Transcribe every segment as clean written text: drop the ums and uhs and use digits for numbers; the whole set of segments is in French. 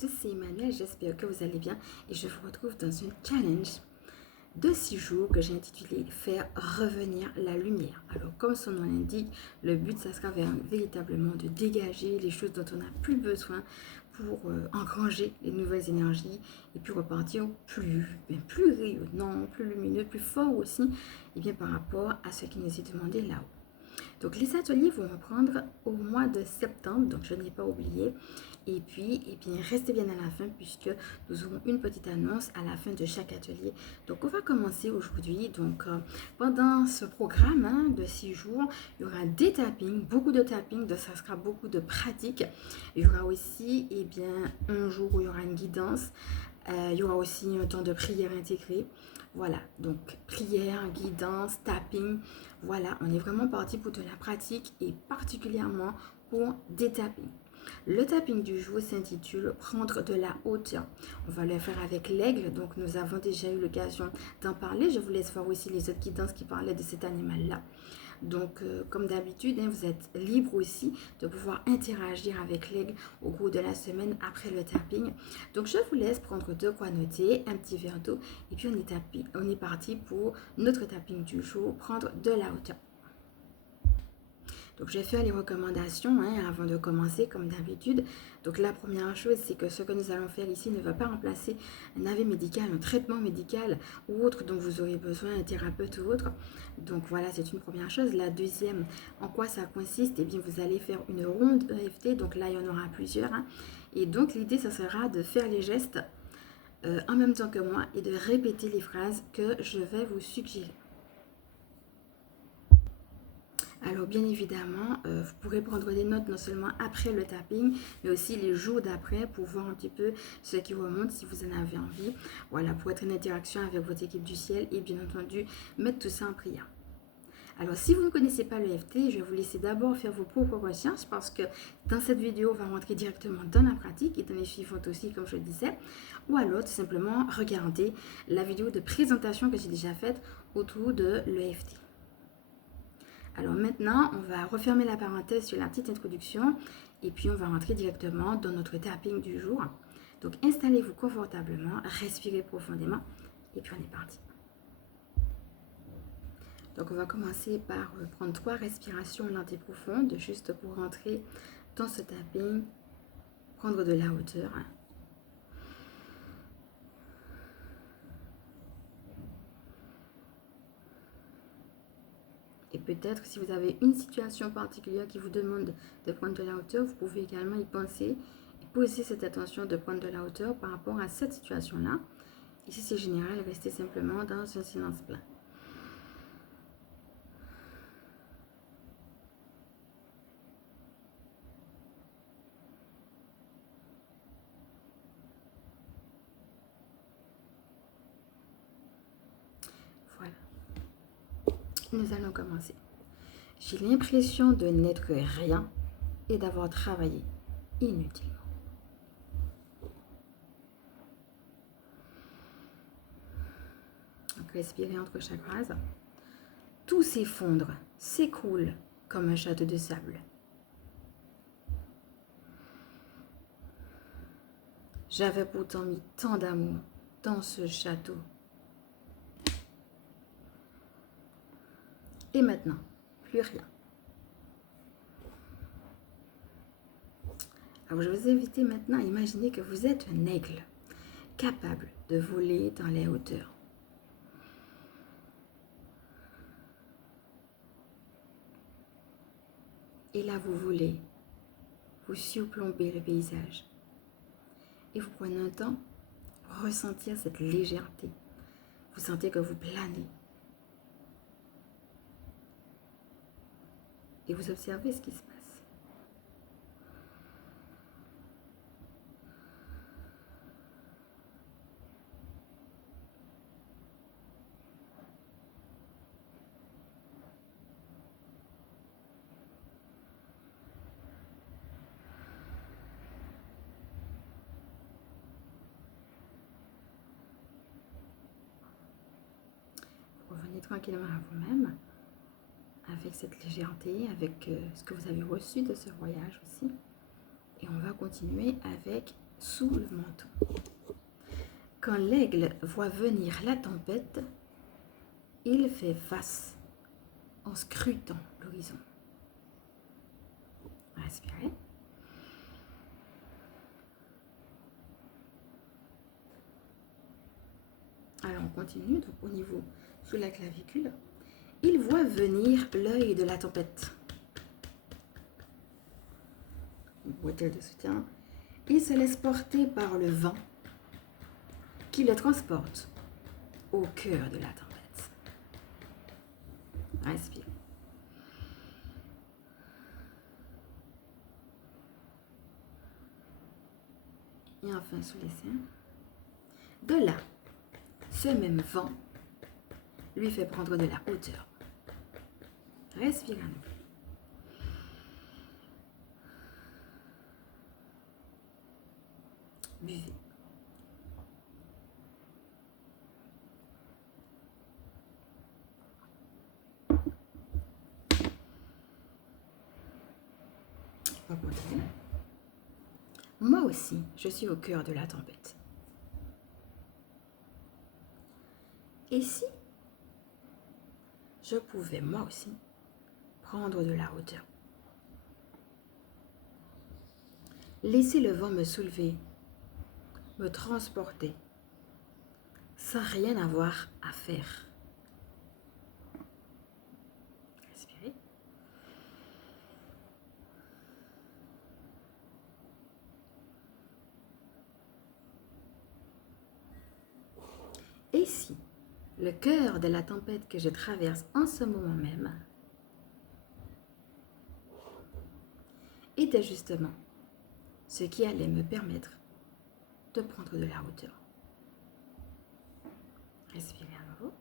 tous, c'est Emmanuel, j'espère que vous allez bien et je vous retrouve dans un challenge de 6 jours que j'ai intitulé Faire revenir la lumière. Alors comme son nom l'indique, le but ça sera véritablement de dégager les choses dont on n'a plus besoin pour engranger les nouvelles énergies et puis repartir plus rayonnant, plus lumineux, plus fort aussi et bien par rapport à ce qui nous est demandé là-haut. Donc les ateliers vont reprendre au mois de septembre, donc je n'ai pas oublié. Et puis, restez bien à la fin puisque nous aurons une petite annonce à la fin de chaque atelier. Donc on va commencer aujourd'hui. Donc pendant ce programme de 6 jours, il y aura des tappings, beaucoup de tapping, donc ça sera beaucoup de pratique. Il y aura aussi un jour où il y aura une guidance. Il y aura aussi un temps de prière intégré. Voilà, donc prière, guidance, tapping. Voilà, on est vraiment parti pour de la pratique et particulièrement pour des tappings. Le tapping du jour s'intitule Prendre de la hauteur. On va le faire avec l'aigle, donc nous avons déjà eu l'occasion d'en parler. Je vous laisse voir aussi les autres guidances qui parlaient de cet animal-là. Donc, comme d'habitude, vous êtes libre aussi de pouvoir interagir avec l'aigle au cours de la semaine après le tapping. Donc, je vous laisse prendre de quoi noter, un petit verre d'eau, et puis on est parti pour notre tapping du jour, prendre de la hauteur. Donc, je vais faire les recommandations avant de commencer, comme d'habitude. Donc, la première chose, c'est que ce que nous allons faire ici ne va pas remplacer un avis médical, un traitement médical ou autre dont vous aurez besoin, un thérapeute ou autre. Donc, voilà, c'est une première chose. La deuxième, en quoi ça consiste? Eh bien, vous allez faire une ronde EFT. Donc, là, il y en aura plusieurs. Et donc, l'idée, ça sera de faire les gestes en même temps que moi et de répéter les phrases que je vais vous suggérer. Alors bien évidemment, vous pourrez prendre des notes non seulement après le tapping, mais aussi les jours d'après pour voir un petit peu ce qui remonte si vous en avez envie. Voilà, pour être en interaction avec votre équipe du ciel et bien entendu, mettre tout ça en prière. Alors si vous ne connaissez pas l'EFT, je vais vous laisser d'abord faire vos propres recherches parce que dans cette vidéo, on va rentrer directement dans la pratique et dans les suivantes aussi, comme je le disais. Ou alors tout simplement regarder la vidéo de présentation que j'ai déjà faite autour de l'EFT. Alors maintenant, on va refermer la parenthèse sur la petite introduction et puis on va rentrer directement dans notre tapping du jour. Donc installez-vous confortablement, respirez profondément et puis on est parti. Donc on va commencer par prendre 3 respirations lentes et profondes juste pour rentrer dans ce tapping, prendre de la hauteur. Et peut-être si vous avez une situation particulière qui vous demande de prendre de la hauteur, vous pouvez également y penser et poser cette attention de prendre de la hauteur par rapport à cette situation-là. Et si c'est général, restez simplement dans un silence plein. Voilà. Nous allons commencer. J'ai l'impression de n'être rien et d'avoir travaillé inutilement. Donc, respirez entre chaque phrase. Tout s'effondre, s'écroule comme un château de sable. J'avais pourtant mis tant d'amour dans ce château. Et maintenant, plus rien. Alors, je vous invite maintenant à imaginer que vous êtes un aigle, capable de voler dans les hauteurs. Et là, vous volez, vous surplombez le paysage. Et vous prenez un temps pour ressentir cette légèreté. Vous sentez que vous planez. Et vous observez ce qui se passe. Revenez tranquillement à vous-même, avec cette légèreté, avec ce que vous avez reçu de ce voyage aussi. Et on va continuer avec sous le manteau. Quand l'aigle voit venir la tempête, il fait face en scrutant l'horizon. Respirez. Alors on continue, donc au niveau sous la clavicule. Il voit venir l'œil de la tempête. Bretelle de soutien. Il se laisse porter par le vent qui le transporte au cœur de la tempête. Respire. Et enfin sous les seins. De là, ce même vent lui fait prendre de la hauteur. Respire à nouveau. Buvez. On continue. Moi aussi, je suis au cœur de la tempête. Et si je pouvais moi aussi prendre de la hauteur? Laisser le vent me soulever, me transporter, sans rien avoir à faire. Respirez. Et si le cœur de la tempête que je traverse en ce moment même était justement ce qui allait me permettre de prendre de la hauteur. Respirez à nouveau.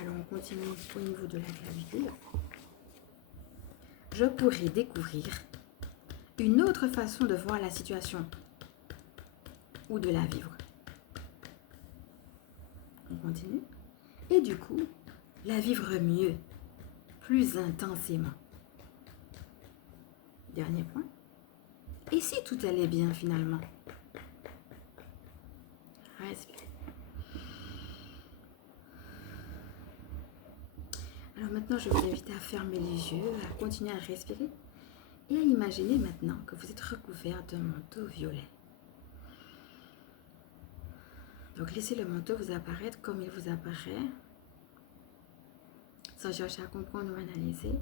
Alors on continue au niveau de la clavicule. Je pourrais découvrir une autre façon de voir la situation ou de la vivre. On continue. Et du coup, la vivre mieux, plus intensément. Dernier point. Et si tout allait bien finalement? Respirez. Alors maintenant, je vous invite à fermer les yeux, à continuer à respirer et à imaginer maintenant que vous êtes recouvert d'un manteau violet. Donc laissez le manteau vous apparaître comme il vous apparaît, sans chercher à comprendre ou analyser,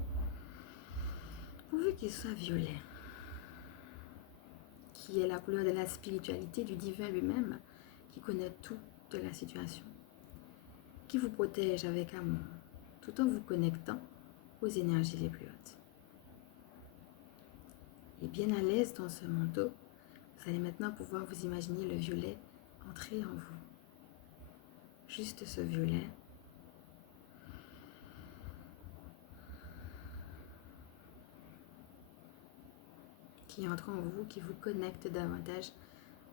pourvu qu'il soit violet, qui est la couleur de la spiritualité du divin lui-même, qui connaît tout de la situation, qui vous protège avec amour, tout en vous connectant aux énergies les plus hautes. Et bien à l'aise dans ce manteau, vous allez maintenant pouvoir vous imaginer le violet entrer en vous. Juste ce violet. Qui entre en vous, qui vous connecte davantage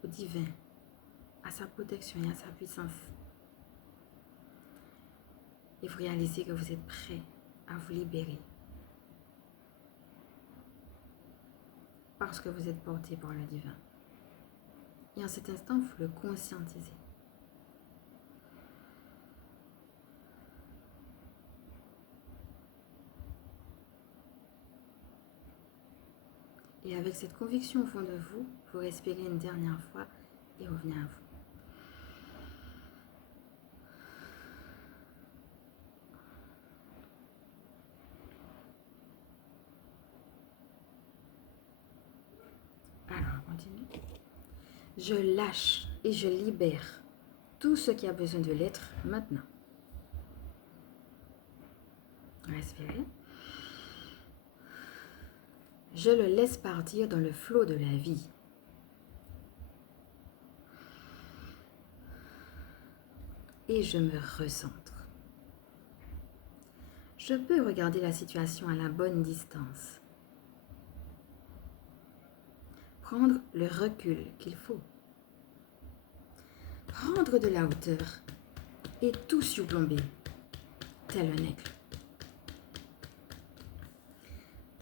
au divin, à sa protection et à sa puissance. Et vous réalisez que vous êtes prêt à vous libérer. Parce que vous êtes porté par le divin. Et en cet instant, vous le conscientisez. Et avec cette conviction au fond de vous, vous respirez une dernière fois et revenez à vous. Alors, on continue. Je lâche et je libère tout ce qui a besoin de l'être maintenant. Respirez. Je le laisse partir dans le flot de la vie. Et je me recentre. Je peux regarder la situation à la bonne distance. Prendre le recul qu'il faut. Prendre de la hauteur et tout surplomber, tel un aigle.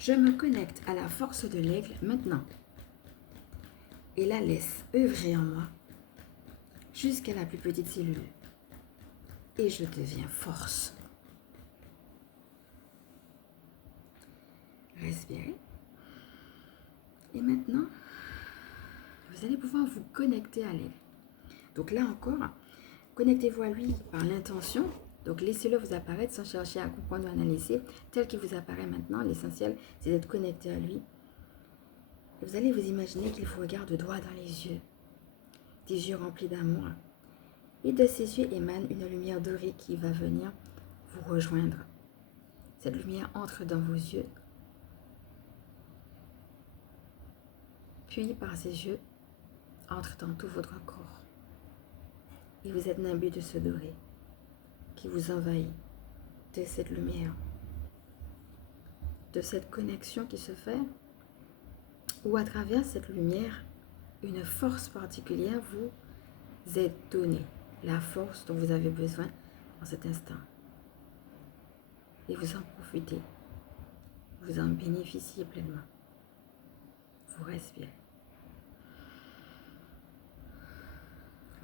Je me connecte à la force de l'aigle maintenant et la laisse œuvrer en moi jusqu'à la plus petite cellule. Et je deviens force. Respirez. Et maintenant, vous allez pouvoir vous connecter à l'aigle. Donc là encore, connectez-vous à lui par l'intention. Donc laissez-le vous apparaître sans chercher à comprendre ou analyser. Tel qu'il vous apparaît maintenant, l'essentiel, c'est d'être connecté à lui. Et vous allez vous imaginer qu'il vous regarde droit dans les yeux. Des yeux remplis d'amour. Et de ces yeux émane une lumière dorée qui va venir vous rejoindre. Cette lumière entre dans vos yeux. Puis par ces yeux, entre dans tout votre corps. Et vous êtes nimbé de ce doré qui vous envahit, de cette lumière, de cette connexion qui se fait, ou à travers cette lumière, une force particulière vous est donnée, la force dont vous avez besoin en cet instant. Et vous en profitez, vous en bénéficiez pleinement. Vous respirez.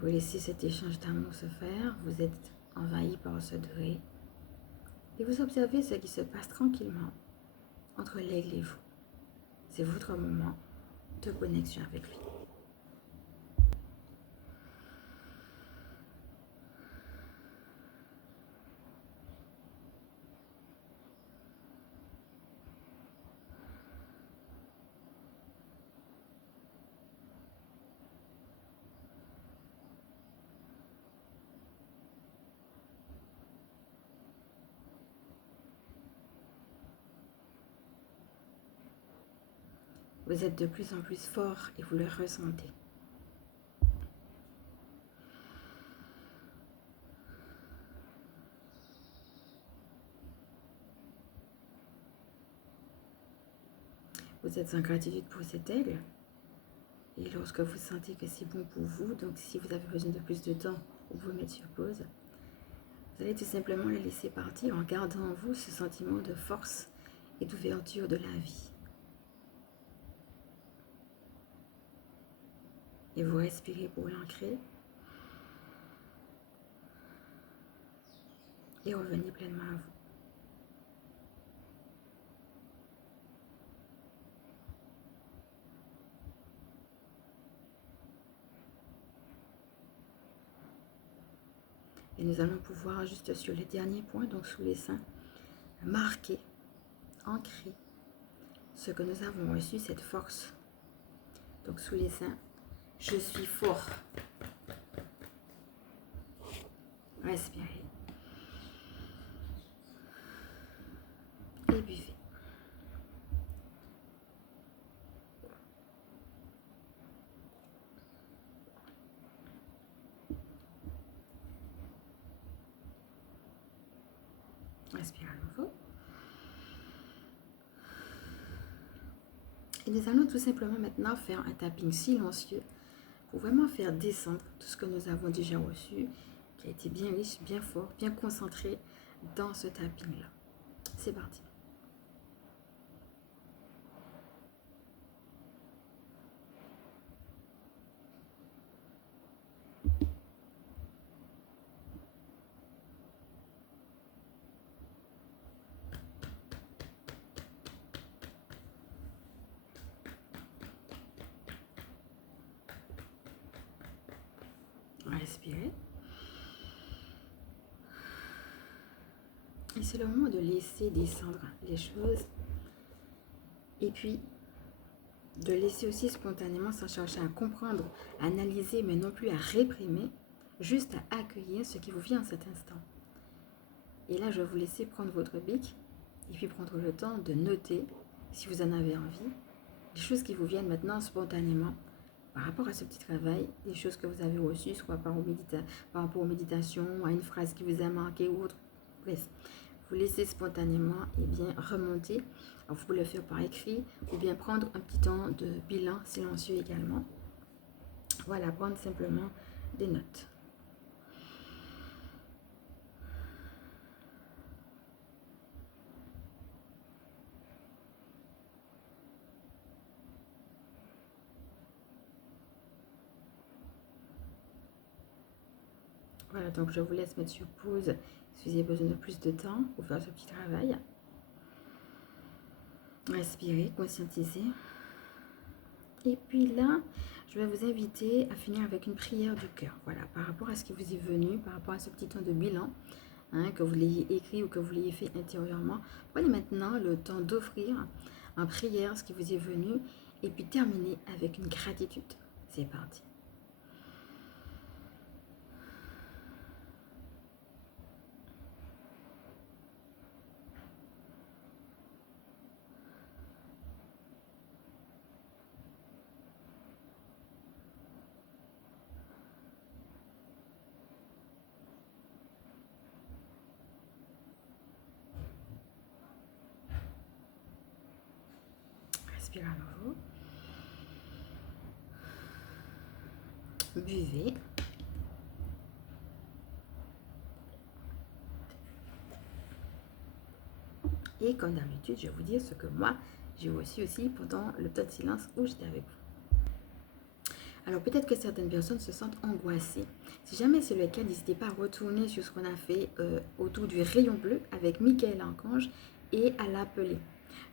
Vous laissez cet échange d'amour se faire, vous êtes envahi par ce doré et vous observez ce qui se passe tranquillement entre l'aigle et vous. C'est votre moment de connexion avec lui. Vous êtes de plus en plus fort et vous le ressentez. Vous êtes en gratitude pour cet aigle. Et lorsque vous sentez que c'est bon pour vous, donc si vous avez besoin de plus de temps pour vous mettre sur pause, vous allez tout simplement le laisser partir en gardant en vous ce sentiment de force et d'ouverture de la vie. Et vous respirez pour l'ancrer. Et revenez pleinement à vous. Et nous allons pouvoir, juste sur les derniers points, donc sous les seins, marquer, ancrer ce que nous avons reçu, cette force. Donc sous les seins, je suis fort. Respirez. Et buvez. Respirez à nouveau. Et nous allons tout simplement maintenant faire un tapping silencieux pour vraiment faire descendre tout ce que nous avons déjà reçu, qui a été bien riche, bien fort, bien concentré dans ce tapping-là. C'est parti. Respirez. Et c'est le moment de laisser descendre les choses. Et puis, de laisser aussi spontanément, sans chercher à comprendre, à analyser, mais non plus à réprimer, juste à accueillir ce qui vous vient en cet instant. Et là, je vais vous laisser prendre votre bic et puis prendre le temps de noter, si vous en avez envie, les choses qui vous viennent maintenant spontanément par rapport à ce petit travail, les choses que vous avez reçues, soit par rapport aux méditations, à une phrase qui vous a marqué ou autre. Bref, vous laissez spontanément remonter. Alors, vous pouvez le faire par écrit ou bien prendre un petit temps de bilan silencieux également. Voilà, prendre simplement des notes. Voilà, donc je vous laisse mettre sur pause si vous avez besoin de plus de temps pour faire ce petit travail. Respirez, conscientisez. Et puis là, je vais vous inviter à finir avec une prière du cœur. Voilà, par rapport à ce qui vous est venu, par rapport à ce petit temps de bilan, hein, que vous l'ayez écrit ou que vous l'ayez fait intérieurement. Prenez maintenant le temps d'offrir en prière ce qui vous est venu et puis terminez avec une gratitude. C'est parti. Respirez à nouveau. Buvez. Et comme d'habitude, je vais vous dire ce que moi, j'ai reçu aussi pendant le temps de silence où j'étais avec vous. Alors peut-être que certaines personnes se sentent angoissées. Si jamais c'est le cas, n'hésitez pas à retourner sur ce qu'on a fait autour du rayon bleu avec Michael Archange et à l'appeler.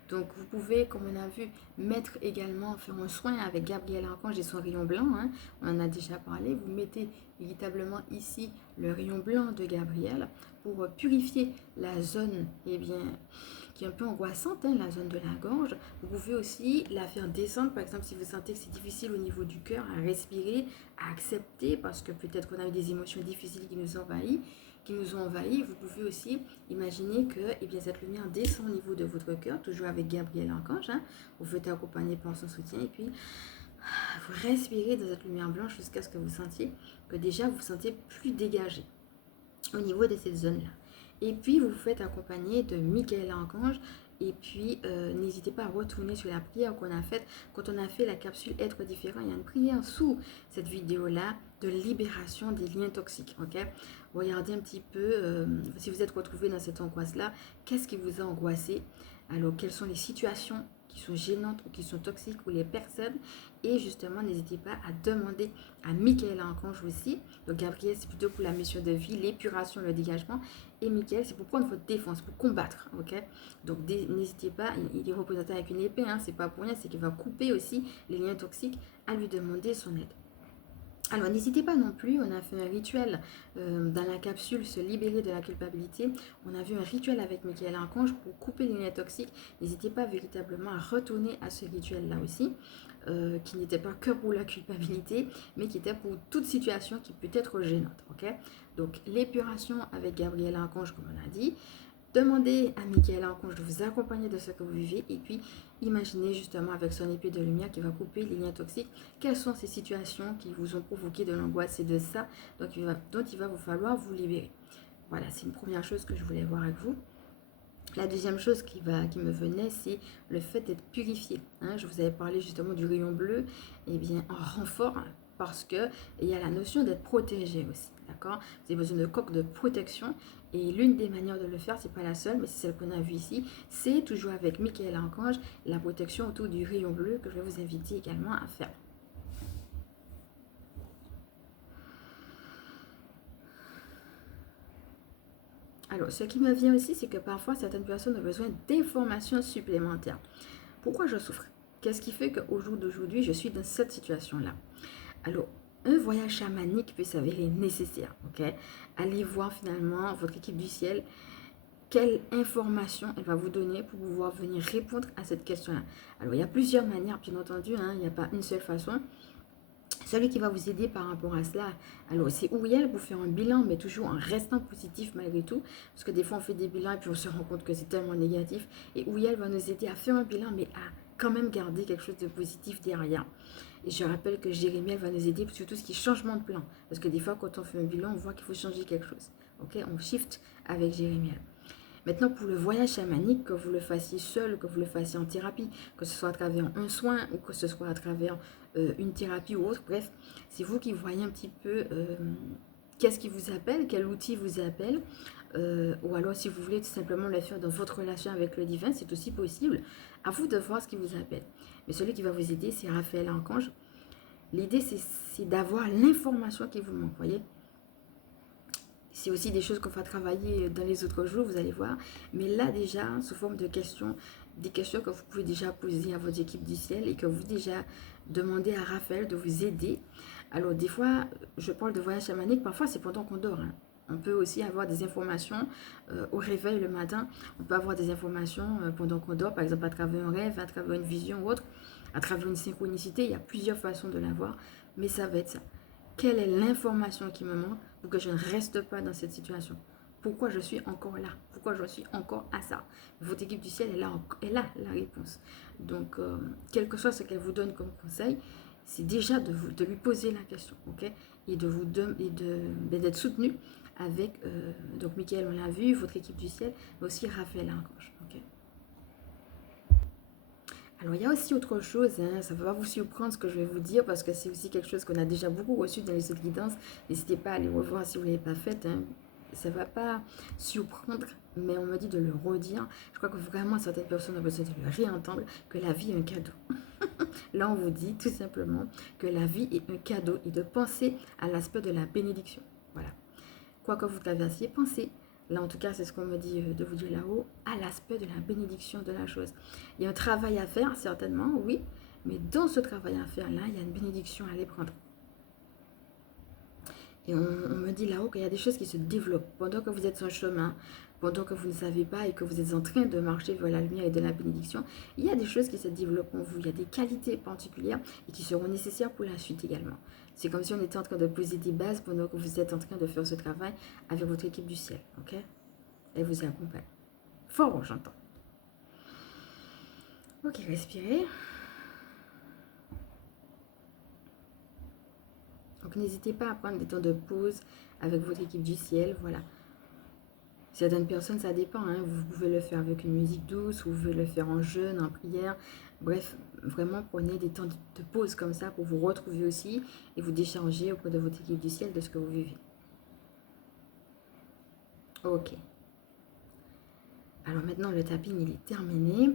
Donc vous pouvez, comme on a vu, mettre également, faire un soin avec Gabriel Archange et son rayon blanc. Hein. On en a déjà parlé. Vous mettez véritablement ici le rayon blanc de Gabriel pour purifier la zone qui est un peu angoissante, hein, la zone de la gorge. Vous pouvez aussi la faire descendre, par exemple, si vous sentez que c'est difficile au niveau du cœur, à respirer, à accepter, parce que peut-être qu'on a eu des émotions difficiles qui nous ont envahi, vous pouvez aussi imaginer que cette lumière descend au niveau de votre cœur, toujours avec Gabriel Archange. Hein. Vous faites accompagner par son soutien et puis vous respirez dans cette lumière blanche jusqu'à ce que vous sentiez que déjà vous vous sentez plus dégagé au niveau de cette zone-là. Et puis vous vous faites accompagner de Michael Archange. Et puis, n'hésitez pas à retourner sur la prière qu'on a faite. Quand on a fait la capsule Être différent, il y a une prière sous cette vidéo-là de libération des liens toxiques. Ok, regardez un petit peu, si vous êtes retrouvé dans cette angoisse-là, qu'est-ce qui vous a angoissé? Alors, quelles sont les situations qui sont gênantes ou qui sont toxiques ou les personnes? Et justement, n'hésitez pas à demander à Michael Archange aussi. Donc, Gabriel, c'est plutôt pour la mission de vie, l'épuration, le dégagement. Et Michael, c'est pour prendre votre défense, pour combattre. Ok, donc, n'hésitez pas, il est représenté avec une épée, hein, c'est pas pour rien, c'est qu'il va couper aussi les liens toxiques, à lui demander son aide. Alors n'hésitez pas non plus, on a fait un rituel dans la capsule Se libérer de la culpabilité. On a vu un rituel avec Michael Archange pour couper les liens toxiques. N'hésitez pas véritablement à retourner à ce rituel-là aussi, qui n'était pas que pour la culpabilité, mais qui était pour toute situation qui peut être gênante. Okay, donc l'épuration avec Gabriel Archange, comme on a dit. Demandez à Michael Archange de vous accompagner de ce que vous vivez et puis imaginez justement avec son épée de lumière qui va couper les liens toxiques. Quelles sont ces situations qui vous ont provoqué de l'angoisse? C'est de ça dont il va vous falloir vous libérer. Voilà, c'est une première chose que je voulais voir avec vous. La deuxième chose qui me venait, c'est le fait d'être purifié. Hein, je vous avais parlé justement du rayon bleu, en renfort, parce qu'il y a la notion d'être protégé aussi. D'accord, vous avez besoin de coque de protection. Et l'une des manières de le faire, c'est pas la seule, mais c'est celle qu'on a vue ici, c'est toujours avec Michael Archange, la protection autour du rayon bleu que je vais vous inviter également à faire. Alors, ce qui me vient aussi, c'est que parfois, certaines personnes ont besoin d'informations supplémentaires. Pourquoi je souffre? Qu'est-ce qui fait qu'au jour d'aujourd'hui, je suis dans cette situation-là? Alors, un voyage chamanique peut s'avérer nécessaire. Ok, allez voir finalement votre équipe du ciel. Quelle information elle va vous donner pour pouvoir venir répondre à cette question-là? Alors, il y a plusieurs manières, bien entendu. Hein, il n'y a pas une seule façon. Celui qui va vous aider par rapport à cela, alors c'est Ouriel pour faire un bilan, mais toujours en restant positif malgré tout. Parce que des fois, on fait des bilans et puis on se rend compte que c'est tellement négatif. Et Ouriel va nous aider à faire un bilan, mais à quand même garder quelque chose de positif derrière. Et je rappelle que Jérémy va nous aider sur tout ce qui est changement de plan. Parce que des fois, quand on fait un bilan, on voit qu'il faut changer quelque chose. Ok, on shift avec Jérémy. Maintenant, pour le voyage chamanique, que vous le fassiez seul, que vous le fassiez en thérapie, que ce soit à travers un soin ou que ce soit à travers une thérapie ou autre, bref, c'est vous qui voyez un petit peu qu'est-ce qui vous appelle, quel outil vous appelle, ou alors si vous voulez tout simplement le faire dans votre relation avec le divin, c'est aussi possible. À vous de voir ce qui vous appelle. Mais celui qui va vous aider, c'est Raphaël Archange. L'idée, c'est d'avoir l'information qui vous manque, voyez. C'est aussi des choses qu'on va travailler dans les autres jours, vous allez voir. Mais là déjà, sous forme de questions, des questions que vous pouvez déjà poser à votre équipe du ciel et que vous déjà demandez à Raphaël de vous aider. Alors des fois, je parle de voyage chamanique, parfois c'est pendant qu'on dort. Hein. On peut aussi avoir des informations au réveil le matin. On peut avoir des informations pendant qu'on dort, par exemple à travers un rêve, à travers une vision ou autre, à travers une synchronicité. Il y a plusieurs façons de l'avoir, mais ça va être ça. Quelle est l'information qui me manque pour que je ne reste pas dans cette situation? Pourquoi je suis encore là? Pourquoi je suis encore à ça? Votre équipe du ciel, elle a la réponse. Donc, quel que soit ce qu'elle vous donne comme conseil, c'est déjà de lui poser la question, ok? Et d'être soutenu avec, donc Michael, on l'a vu, votre équipe du ciel, mais aussi Raphaël Archange, ok? Alors, il y a aussi autre chose, hein, ça ne va pas vous surprendre ce que je vais vous dire, parce que c'est aussi quelque chose qu'on a déjà beaucoup reçu dans les autres guidances. N'hésitez pas à aller revoir si vous ne l'avez pas fait. Hein. Ça ne va pas surprendre, mais on me dit de le redire. Je crois que vraiment, certaines personnes ont besoin de le réentendre, que la vie est un cadeau. Là, on vous dit tout simplement que la vie est un cadeau et de penser à l'aspect de la bénédiction. Voilà. Quoi que vous traversiez, pensez. Là, en tout cas, c'est ce qu'on me dit de vous dire là-haut, à l'aspect de la bénédiction de la chose. Il y a un travail à faire, certainement, oui, mais dans ce travail à faire-là, il y a une bénédiction à aller prendre. Et on me dit là-haut qu'il y a des choses qui se développent pendant que vous êtes sur le chemin, pendant que vous ne savez pas et que vous êtes en train de marcher vers la lumière et de la bénédiction. Il y a des choses qui se développent en vous. Il y a des qualités particulières et qui seront nécessaires pour la suite également. C'est comme si on était en train de poser des bases pendant que vous êtes en train de faire ce travail avec votre équipe du ciel. Ok? Elle vous accompagne. Fort, j'entends. Ok, respirez. Donc n'hésitez pas à prendre des temps de pause avec votre équipe du ciel. Voilà. Certaines personnes, ça dépend. Hein. Vous pouvez le faire avec une musique douce, ou vous pouvez le faire en jeûne, en prière. Bref, vraiment prenez des temps de pause comme ça pour vous retrouver aussi et vous décharger auprès de votre équipe du ciel de ce que vous vivez. Ok. Alors maintenant, le tapping, il est terminé.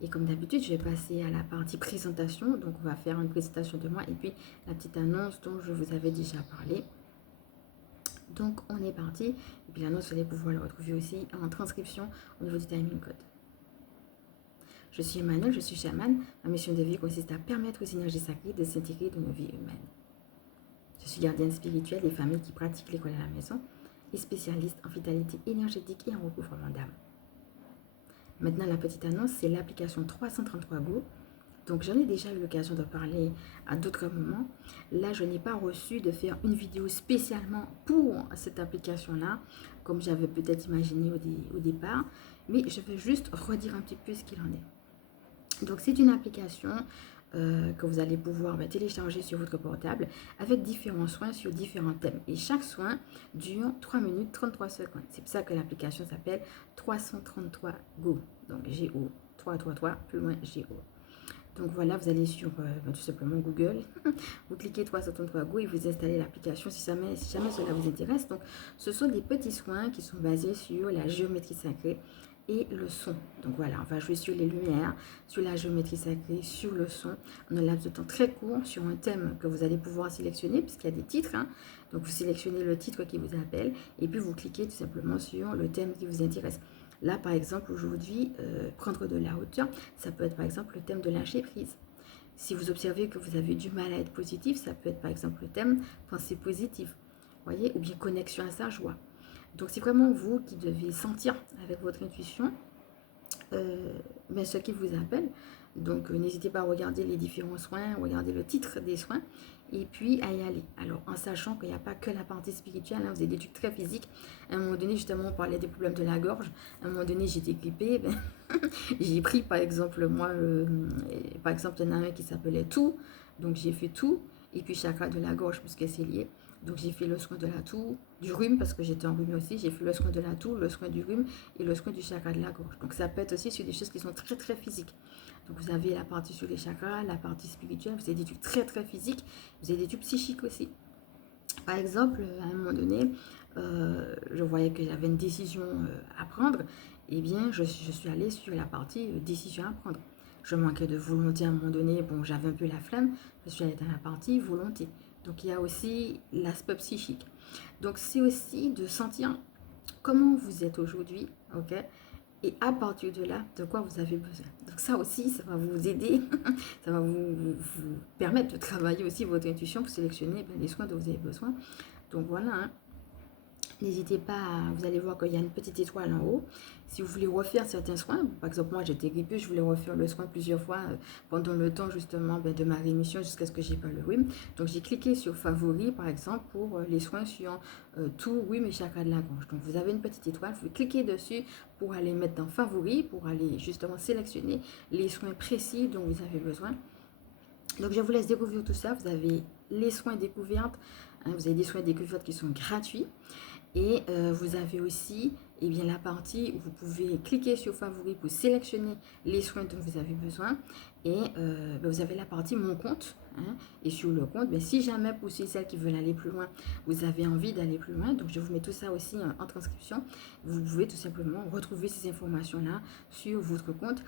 Et comme d'habitude, je vais passer à la partie présentation. Donc, on va faire une présentation de moi et puis la petite annonce dont je vous avais déjà parlé. Donc, on est parti. Et puis l'annonce, vous allez pouvoir le retrouver aussi en transcription au niveau du timing code. Je suis Emmanuel, je suis chamane. Ma mission de vie consiste à permettre aux énergies sacrées de s'intégrer dans nos vies humaines. Je suis gardienne spirituelle des familles qui pratiquent l'école à la maison et spécialiste en vitalité énergétique et en recouvrement d'âme. Maintenant, la petite annonce, c'est l'application 333 Go. Donc, j'en ai déjà eu l'occasion de parler à d'autres moments. Là, je n'ai pas reçu de faire une vidéo spécialement pour cette application-là, comme j'avais peut-être imaginé au départ. Mais je vais juste redire un petit peu ce qu'il en est. Donc, c'est une application que vous allez pouvoir télécharger sur votre portable avec différents soins sur différents thèmes. Et chaque soin dure 3 minutes 33 secondes. C'est pour ça que l'application s'appelle 333 Go. Donc, G-O, 333, plus loin G-O. Donc voilà, vous allez sur tout simplement Google, vous cliquez 333 Go et vous installez l'application si jamais cela vous intéresse. Donc ce sont des petits soins qui sont basés sur la géométrie sacrée et le son. Donc voilà, on va jouer sur les lumières, sur la géométrie sacrée, sur le son, en un laps de temps très court, sur un thème que vous allez pouvoir sélectionner, puisqu'il y a des titres. Hein. Donc vous sélectionnez le titre qui vous appelle et puis vous cliquez tout simplement sur le thème qui vous intéresse. Là, par exemple, aujourd'hui, prendre de la hauteur, ça peut être par exemple le thème de lâcher prise. Si vous observez que vous avez du mal à être positif, ça peut être par exemple le thème pensée positive, voyez, ou bien connexion à sa joie. Donc, c'est vraiment vous qui devez sentir avec votre intuition ce qui vous appelle. Donc, n'hésitez pas à regarder les différents soins, regarder le titre des soins et puis à y aller. Alors, en sachant qu'il n'y a pas que la partie spirituelle, hein, vous avez des trucs très physiques. À un moment donné, justement, on parlait des problèmes de la gorge. À un moment donné, j'étais grippée. J'ai pris, par exemple, moi, par exemple, il y en a un qui s'appelait Tout. Donc, j'ai fait Tout. Et puis, chakra de la gorge, puisque c'est lié. Donc, j'ai fait le soin de la toux, du rhume, parce que j'étais en rhume aussi. J'ai fait le soin de la toux, le soin du rhume et le soin du chakra de la gorge. Donc, ça peut être aussi sur des choses qui sont très, très physiques. Donc, vous avez la partie sur les chakras, la partie spirituelle, vous avez des trucs très, très physiques. Vous avez des trucs psychiques aussi. Par exemple, à un moment donné, je voyais que j'avais une décision à prendre. Eh bien, je suis allée sur la partie décision à prendre. Je manquais de volonté à un moment donné. Bon, j'avais un peu la flemme. Je suis allée dans la partie volonté. Donc, il y a aussi l'aspect psychique. Donc, c'est aussi de sentir comment vous êtes aujourd'hui, ok? Et à partir de là, de quoi vous avez besoin. Donc ça aussi, ça va vous aider, ça va vous permettre de travailler aussi votre intuition pour sélectionner les soins dont vous avez besoin. Donc voilà, hein. N'hésitez pas, vous allez voir qu'il y a une petite étoile en haut. Si vous voulez refaire certains soins, par exemple moi j'étais grippée, je voulais refaire le soin plusieurs fois pendant le temps justement de ma rémission jusqu'à ce que j'ai pas le rhume. Donc j'ai cliqué sur favoris par exemple pour les soins sur tout rhume et chakra de la gorge. Donc vous avez une petite étoile, vous cliquez dessus pour aller mettre dans favoris, pour aller justement sélectionner les soins précis dont vous avez besoin. Donc je vous laisse découvrir tout ça. Vous avez les soins découvertes, hein, vous avez des soins découvertes qui sont gratuits. Et vous avez aussi la partie où vous pouvez cliquer sur favoris pour sélectionner les soins dont vous avez besoin. Et vous avez la partie mon compte. Hein, et sur le compte, si jamais pour celles qui veulent aller plus loin, vous avez envie d'aller plus loin, donc je vous mets tout ça aussi transcription. Vous pouvez tout simplement retrouver ces informations-là sur votre compte.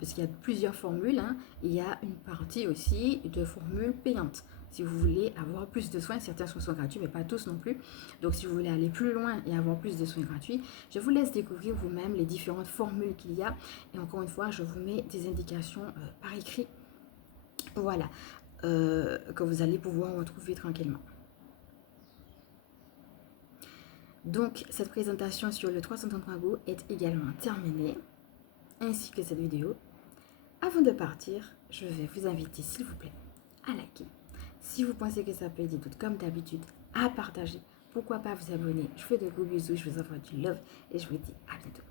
Parce qu'il y a plusieurs formules. Hein, il y a une partie aussi de formules payantes. Si vous voulez avoir plus de soins, certains soins sont gratuits, mais pas tous non plus. Donc, si vous voulez aller plus loin et avoir plus de soins gratuits, je vous laisse découvrir vous-même les différentes formules qu'il y a. Et encore une fois, je vous mets des indications par écrit. Voilà, que vous allez pouvoir retrouver tranquillement. Donc, cette présentation sur le 333 Go est également terminée, ainsi que cette vidéo. Avant de partir, je vais vous inviter, s'il vous plaît, à liker. Si vous pensez que ça peut aider toutes comme d'habitude, à partager, pourquoi pas vous abonner. Je vous fais de gros bisous, je vous envoie du love et je vous dis à bientôt.